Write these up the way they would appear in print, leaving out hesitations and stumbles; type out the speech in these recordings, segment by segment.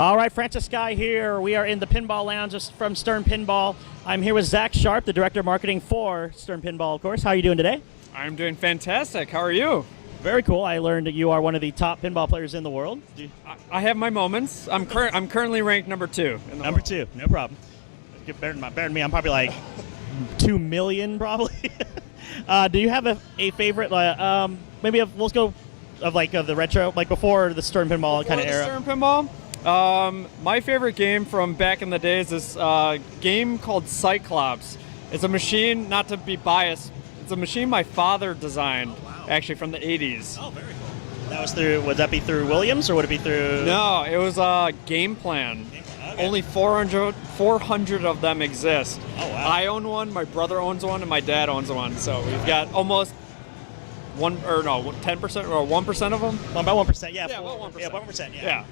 All right, Francis Guy here. We are in the Pinball Lounge from Stern Pinball. I'm here with Zach Sharpe, the Director of Marketing for Stern Pinball, of course. How are you doing today? I'm doing fantastic. How are you? Very cool. I learned that you are one of the top pinball players in the world. I have my moments. I'm currently ranked number 2 in the Number world. 2, no problem. Better than me. I'm probably like 2 million, probably. Do you have a favorite? Let's go of the retro, like before the Stern Pinball kind of era. Stern Pinball. My favorite game from back in the days is a game called Cyclops. It's a machine, not to be biased, it's a machine my father designed, actually from the 80s. Oh, very cool. That was through, would that be through Williams or would it be through? No, it was a Game Plan. Okay. Only 400 of them exist. Oh, wow. I own one, my brother owns one, and my dad owns one. So we've got almost 10% or 1% of them. About 1%, yeah. Yeah, about 1%. Yeah, 1%, yeah. Yeah.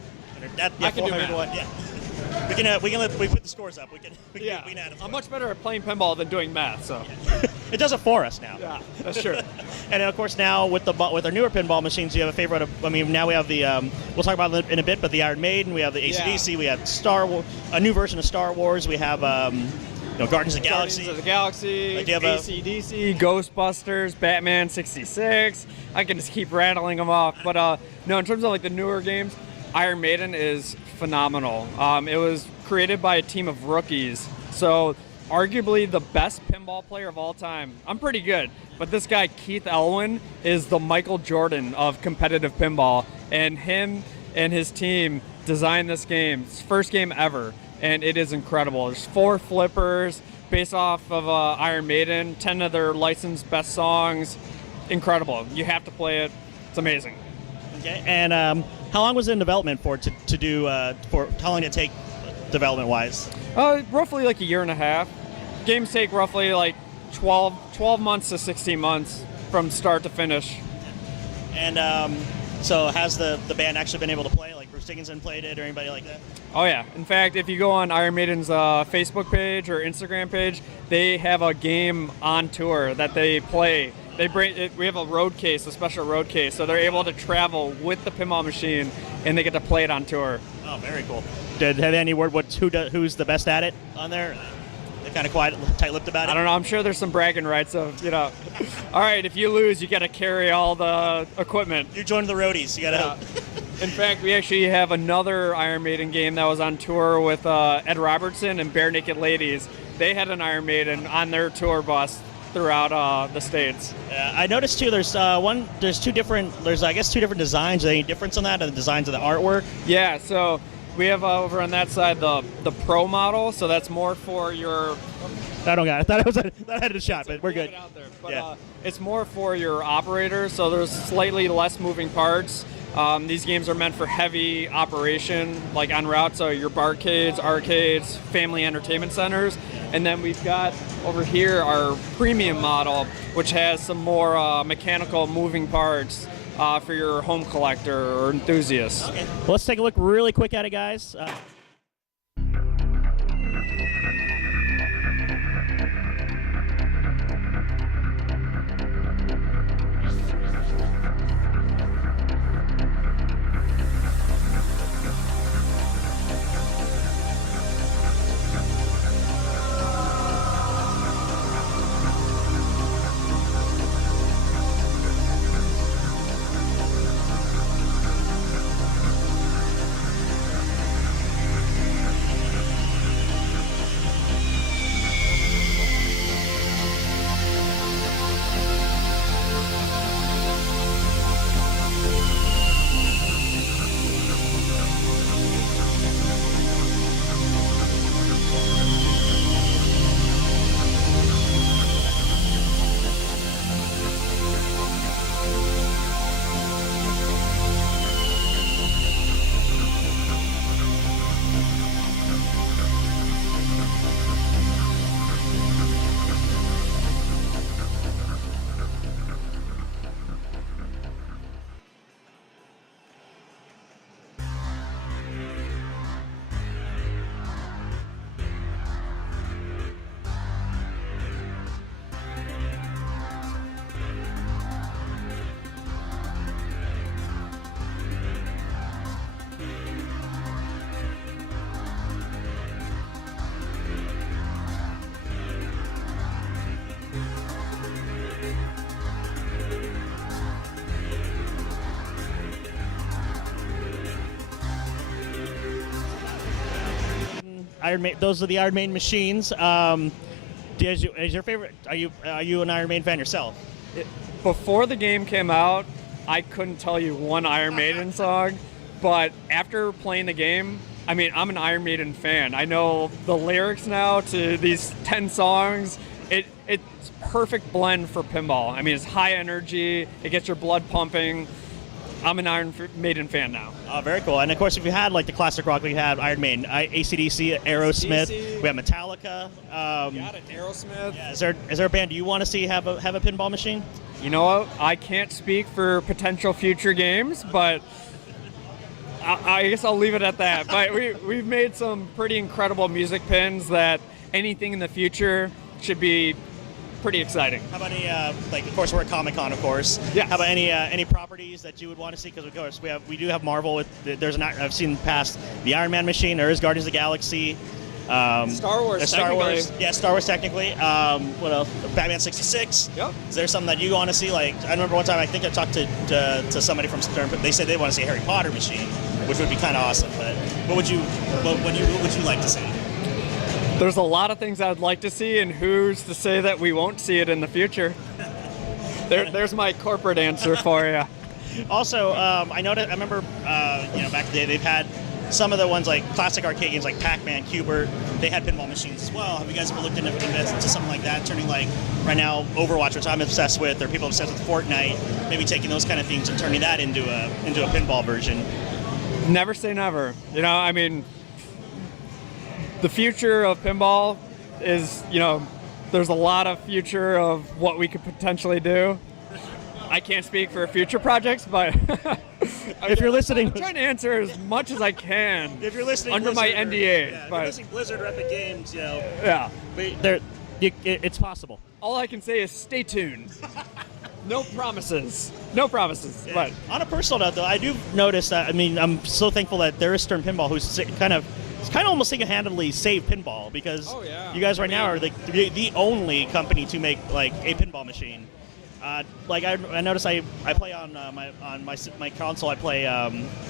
I can do math. Yeah. We put the scores up. We can add it. I'm much better at playing pinball than doing math, so. Yeah. It does it for us now. Yeah, that's true. And of course now with our newer pinball machines, you have a favorite of, now we have the, we'll talk about it in a bit, but the Iron Maiden, we have the SDCC, we have a new version of Star Wars, we have Guardians of the Galaxy. Guardians of the Galaxy, like, AC/DC, Ghostbusters, Batman 66. I can just keep rattling them off. But no, in terms of the newer games, Iron Maiden is phenomenal. It was created by a team of rookies, so arguably the best pinball player of all time. I'm pretty good, but this guy Keith Elwin is the Michael Jordan of competitive pinball, and him and his team designed this game. It's the first game ever, and it is incredible. There's 4 flippers based off of Iron Maiden, 10 of their licensed best songs. Incredible. You have to play it. It's amazing. Okay, and how long was it in development for how long did it take development-wise? Roughly like a year and a half. Games take roughly 12 months to 16 months from start to finish. And so has the band actually been able to play? Like Bruce Dickinson played it or anybody like that? Oh yeah. In fact, if you go on Iron Maiden's Facebook page or Instagram page, they have a game on tour that they play. They bring it, we have a special road case, so they're able to travel with the pinball machine, and they get to play it on tour. Oh, very cool. Have any word who's the best at it on there? They're kind of quiet, tight-lipped about it. I don't know. I'm sure there's some bragging rights of all right, if you lose, you got to carry all the equipment. You joined the roadies. You got to help. In fact, we actually have another Iron Maiden game that was on tour with Ed Robertson and Bare Naked Ladies. They had an Iron Maiden on their tour bus throughout the states. I noticed too. There's two different designs. Is there any difference on that? The designs of the artwork? Yeah. So we have over on that side the Pro model. So that's more for your. I don't got it. I had a shot, but we're good. Out there. But, it's more for your operators. So there's slightly less moving parts. These games are meant for heavy operation, like en route, so your barcades, arcades, family entertainment centers. And then we've got over here our premium model, which has some more mechanical moving parts for your home collector or enthusiast. Okay. Well, let's take a look really quick at it, guys. those are the Iron Maiden machines. Is your favorite? Are you an Iron Maiden fan yourself? Before the game came out, I couldn't tell you one Iron Maiden song, but after playing the game, I mean, I'm an Iron Maiden fan. I know the lyrics now to these 10 songs. It's perfect blend for pinball. I mean, it's high energy. It gets your blood pumping. I'm an Iron Maiden fan now. Oh, very cool. And of course, if you had like the classic rock, we have Iron Maiden, ACDC, Aerosmith. We have Metallica. You got it, Aerosmith. Yeah, is there a band you want to see have a pinball machine? You know what? I can't speak for potential future games, but I guess I'll leave it at that. But we've made some pretty incredible music pins that anything in the future should be pretty exciting. How about any of course we're at Comic-Con, of course. Yeah. How about any properties that you would want to see? Because of course we do have Marvel. I've seen past the Iron Man machine. There is Guardians of the Galaxy. Star Wars. Star Wars. Yeah, Star Wars technically. What else? Batman 66. Yep. Is there something that you want to see? Like I remember one time I think I talked to somebody from Stern, but they said they want to see a Harry Potter machine, which would be kind of awesome. But what would you like to see? There's a lot of things I'd like to see, and who's to say that we won't see it in the future? There's my corporate answer for you. Also, I remember back in the day they've had some of the ones like classic arcade games like Pac-Man, Cubert. They had pinball machines as well. Have you guys ever looked into something like that? Turning like right now Overwatch, which I'm obsessed with, or people obsessed with Fortnite, maybe taking those kind of themes and turning that into a pinball version. Never say never. You know, I mean, the future of pinball is, there's a lot of future of what we could potentially do. I can't speak for future projects, but if you're listening, I'm trying to answer as much as I can. If you're listening, under my NDA, if you're but listening Blizzard or Epic Games, yeah, it's possible. All I can say is stay tuned. No promises. No promises. Yeah. But on a personal note, though, I do notice that. I mean, I'm so thankful that there is Stern Pinball, who's kind of almost single-handedly saved pinball because you guys right now are the only company to make like a pinball machine. I notice I play on my console. I play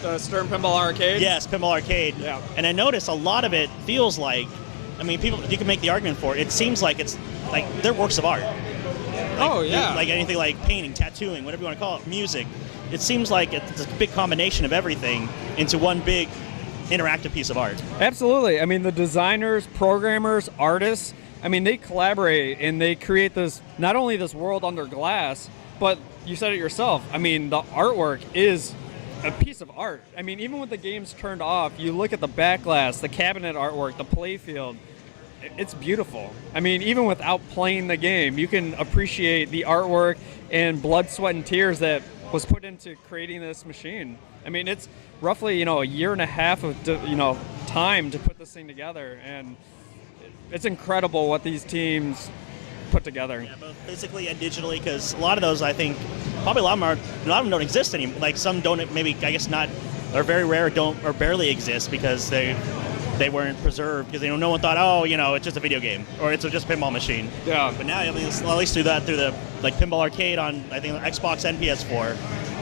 the Stern Pinball Arcade. Yes, Pinball Arcade. Yeah. And I notice a lot of it feels like, I mean, people, you can make the argument for it. It seems like it's like they're works of art. Like anything like painting, tattooing, whatever you want to call it, music. It seems like it's a big combination of everything into one big interactive piece of art. Absolutely. I mean, the designers, programmers, artists, I mean, they collaborate and they create this, not only this world under glass, but you said it yourself. I mean, the artwork is a piece of art. I mean, even with the games turned off, you look at the back glass, the cabinet artwork, the playfield, it's beautiful. I mean, even without playing the game, you can appreciate the artwork and blood, sweat, and tears that was put into creating this machine. I mean, it's roughly, a year and a half of, time to put this thing together, and it's incredible what these teams put together. Yeah, both physically and digitally, because a lot of those, I think, probably a lot of them don't exist anymore. Like some don't, maybe, I guess not, are very rare, or barely exist because they weren't preserved, because no one thought, it's just a video game, or it's just a pinball machine. Yeah. But now, at least through the Pinball Arcade on, I think, Xbox and PS4,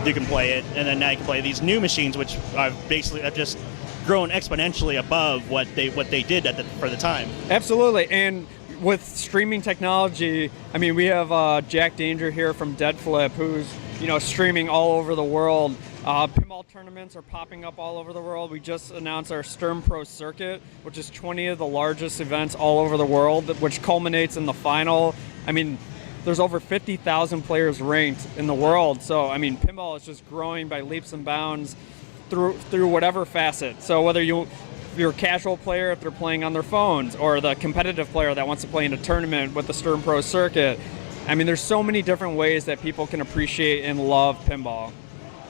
you can play it, and then now you can play these new machines, which have just grown exponentially above what they did for the time. Absolutely, and with streaming technology, I mean, we have Jack Danger here from Dead Flip, who's streaming all over the world. Pinball tournaments are popping up all over the world. We just announced our Stern Pro Circuit, which is 20 of the largest events all over the world, which culminates in the final. I mean, there's over 50,000 players ranked in the world. So, I mean, pinball is just growing by leaps and bounds through whatever facet. So whether you're a casual player, if they're playing on their phones, or the competitive player that wants to play in a tournament with the Stern Pro Circuit, I mean, there's so many different ways that people can appreciate and love pinball.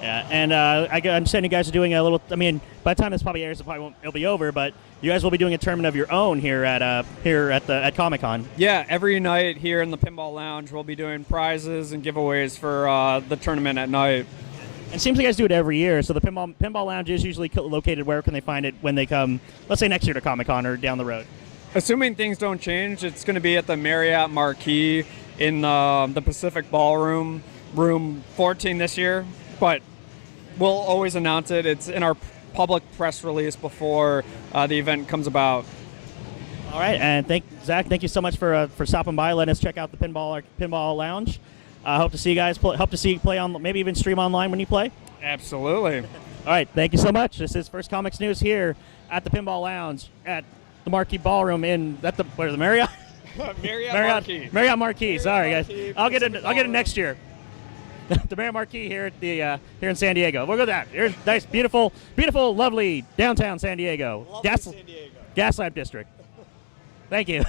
Yeah, and I understand you guys are doing a little. I mean, by the time this probably airs, it'll be over. But you guys will be doing a tournament of your own here at Comic-Con. Yeah, every night here in the Pinball Lounge, we'll be doing prizes and giveaways for the tournament at night. And it seems like you guys do it every year. So the Pinball Lounge is usually located. Where can they find it when they come? Let's say next year to Comic-Con or down the road. Assuming things don't change, it's going to be at the Marriott Marquis in the Pacific Ballroom, room 14 this year. But we'll always announce it. It's in our public press release before the event comes about. All right, and Zach. Thank you so much for stopping by, letting us check out the pinball lounge. Hope to see you guys. Hope to see you play on, maybe even stream online when you play. Absolutely. All right, thank you so much. This is First Comics News here at the Pinball Lounge at the Marquee Ballroom in the Marriott. Marriott Marquee. Sorry, guys. I'll get it next year. The Marriott Marquee here at the here in San Diego. We'll go with that. Here's nice, beautiful, lovely downtown San Diego. Lovely San Diego. Gaslamp District. Thank you.